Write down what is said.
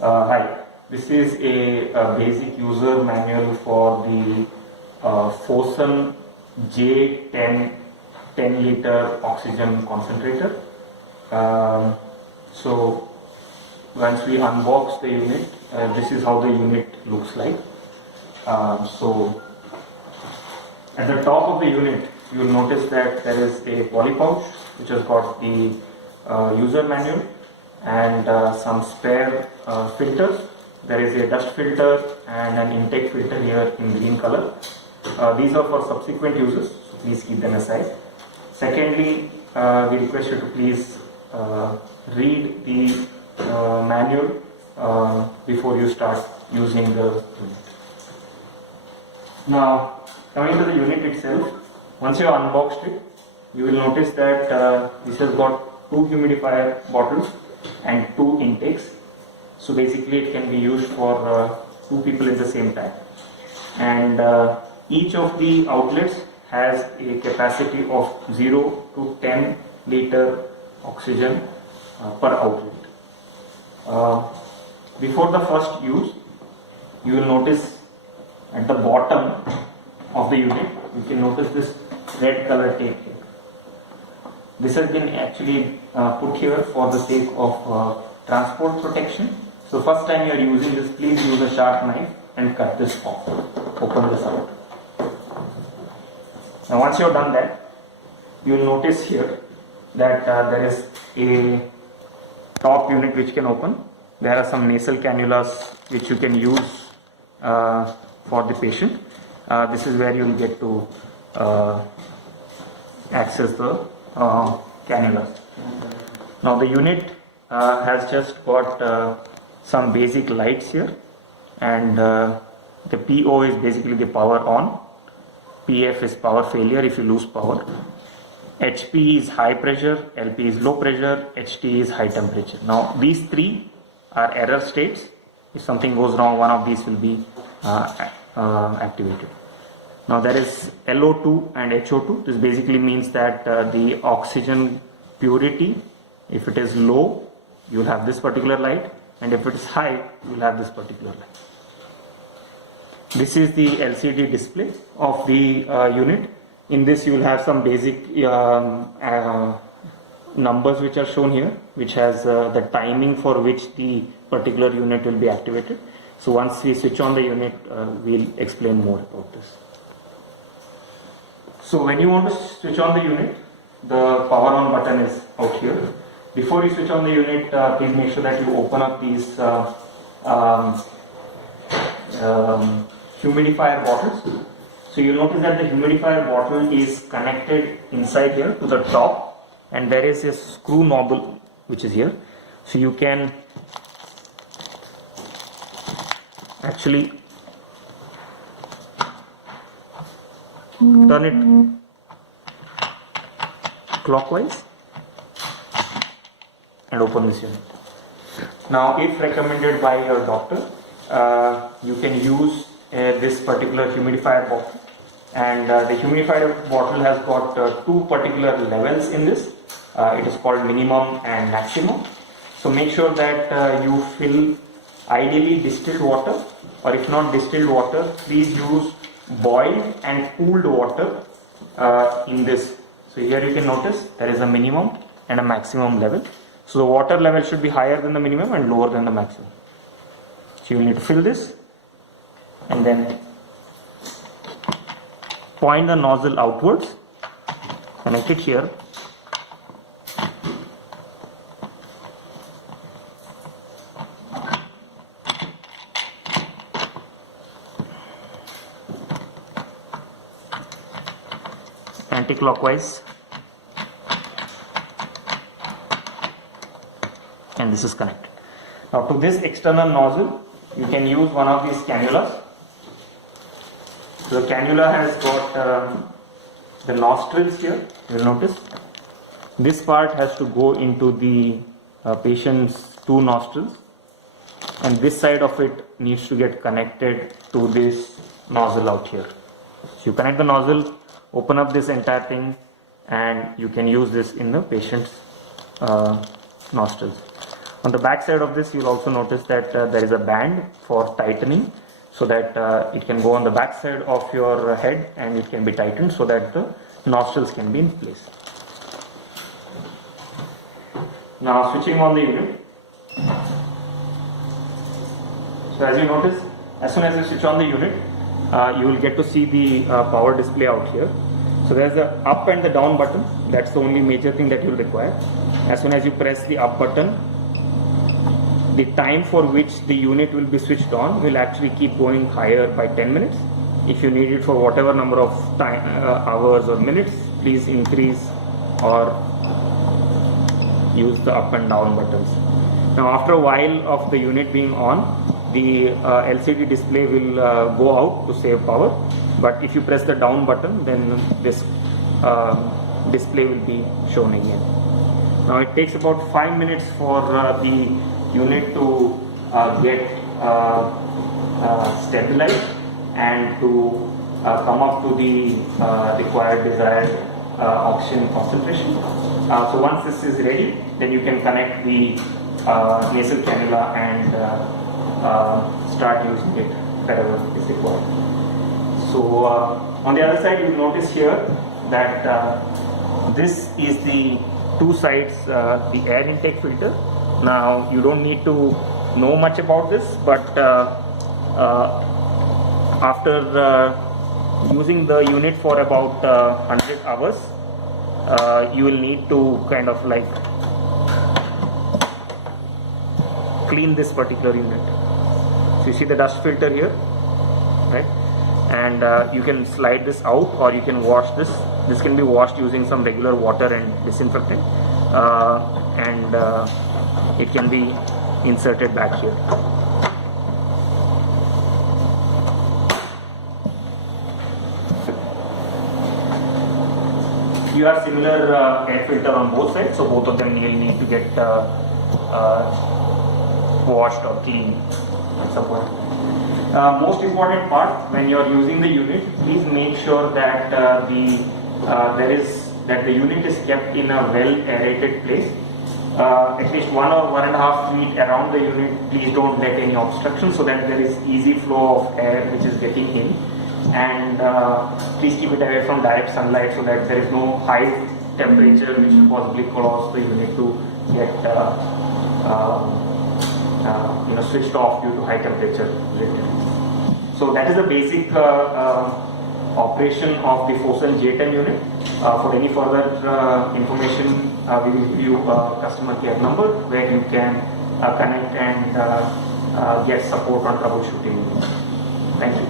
Hi, this is a basic user manual for the Fosun J10 10-liter oxygen concentrator. So once we unbox the unit, this is how the unit looks like. So at the top of the unit, you will notice that there is a poly pouch which has got the user manual and some spare filters. There is a dust filter and an intake filter here in green color. These are for subsequent uses, so please keep them aside. Secondly, we request you to please read the manual before you start using the unit. Now, coming to the unit itself, once you have unboxed it, you will notice that this has got 2 humidifier bottles and 2 intakes. So basically it can be used for 2 people at the same time. And each of the outlets has a capacity of 0 to 10 liter oxygen per outlet. Before the first use, you will notice at the bottom of the unit, you can notice this red color tape here. This has been actually put here for the sake of transport protection. So first time you are using this, please use a sharp knife and cut this off. Open this out. Now once you have done that, you will notice here that there is a top unit which can open. There are some nasal cannulas which you can use for the patient. This is where you will get to access the cannulas. Now the unit has just got some basic lights here, and the PO is basically the power on, PF is power failure if you lose power, HP is high pressure, LP is low pressure, HT is high temperature. Now these 3 are error states. If something goes wrong, one of these will be activated. Now there is LO2 and HO2. This basically means that the oxygen purity, if it is low, you will have this particular light, and if it is high, you will have this particular light. This is the LCD display of the unit. In this you will have some basic numbers which are shown here, which has the timing for which the particular unit will be activated. So once we switch on the unit, we'll explain more about this. So when you want to switch on the unit, the power on button is out here. Before you switch on the unit, please make sure that you open up these humidifier bottles. So you'll notice that the humidifier bottle is connected inside here to the top, and there is a screw nozzle which is here. So you can actually turn it clockwise and open this unit. Now, if recommended by your doctor, you can use this particular humidifier bottle, and the humidifier bottle has got 2 particular levels in this. It is called minimum and maximum. So make sure that you fill ideally distilled water, or if not distilled water, please use boiled and cooled water in this. So here you can notice there is a minimum and a maximum level. So the water level should be higher than the minimum and lower than the maximum. So you will need to fill this and then point the nozzle outwards, connect it here, anti-clockwise, and this is connected. Now to this external nozzle, you can use one of these cannulas. So the cannula has got the nostrils here. You will notice this part has to go into the patient's 2 nostrils, and this side of it needs to get connected to this nozzle out here. So you connect the nozzle, open up this entire thing, and you can use this in the patient's nostrils. On the back side of this, you'll also notice that there is a band for tightening, so that it can go on the back side of your head and it can be tightened so that the nostrils can be in place. Now switching on the unit. So as you notice, as soon as you switch on the unit, you will get to see the power display out here. So there's the up and the down button. That's the only major thing that you'll require. As soon as you press the up button, the time for which the unit will be switched on will actually keep going higher by 10 minutes. If you need it for whatever number of time, hours or minutes, please increase or use the up and down buttons. Now after a while of the unit being on, the LCD display will go out to save power, but if you press the down button, then this display will be shown again. Now it takes about 5 minutes for the unit to get stabilized and to come up to the required desired oxygen concentration. So once this is ready, then you can connect the nasal cannula and start using it wherever is required. So on the other side, you notice here that this is the two sides, the air intake filter. Now you don't need to know much about this, but after using the unit for about 100 hours, you will need to kind of like clean this particular unit. So you see the dust filter here, right? And you can slide this out, or you can wash this. This can be washed using some regular water and disinfectant, and it can be inserted back here. You have similar air filter on both sides, so both of them will need to get washed or cleaned at some point. Most important part, when you are using the unit, please make sure that the unit is kept in a well aerated place. At least 1 or 1.5 feet around the unit. Please don't let any obstruction, so that there is easy flow of air which is getting in. And please keep it away from direct sunlight, so that there is no high temperature which will possibly cause the unit to get switched off due to high temperature related. So that is the basic operation of the Fosun J10 unit. For any further information, we will give you a customer care number where you can connect and get support on troubleshooting. Thank you.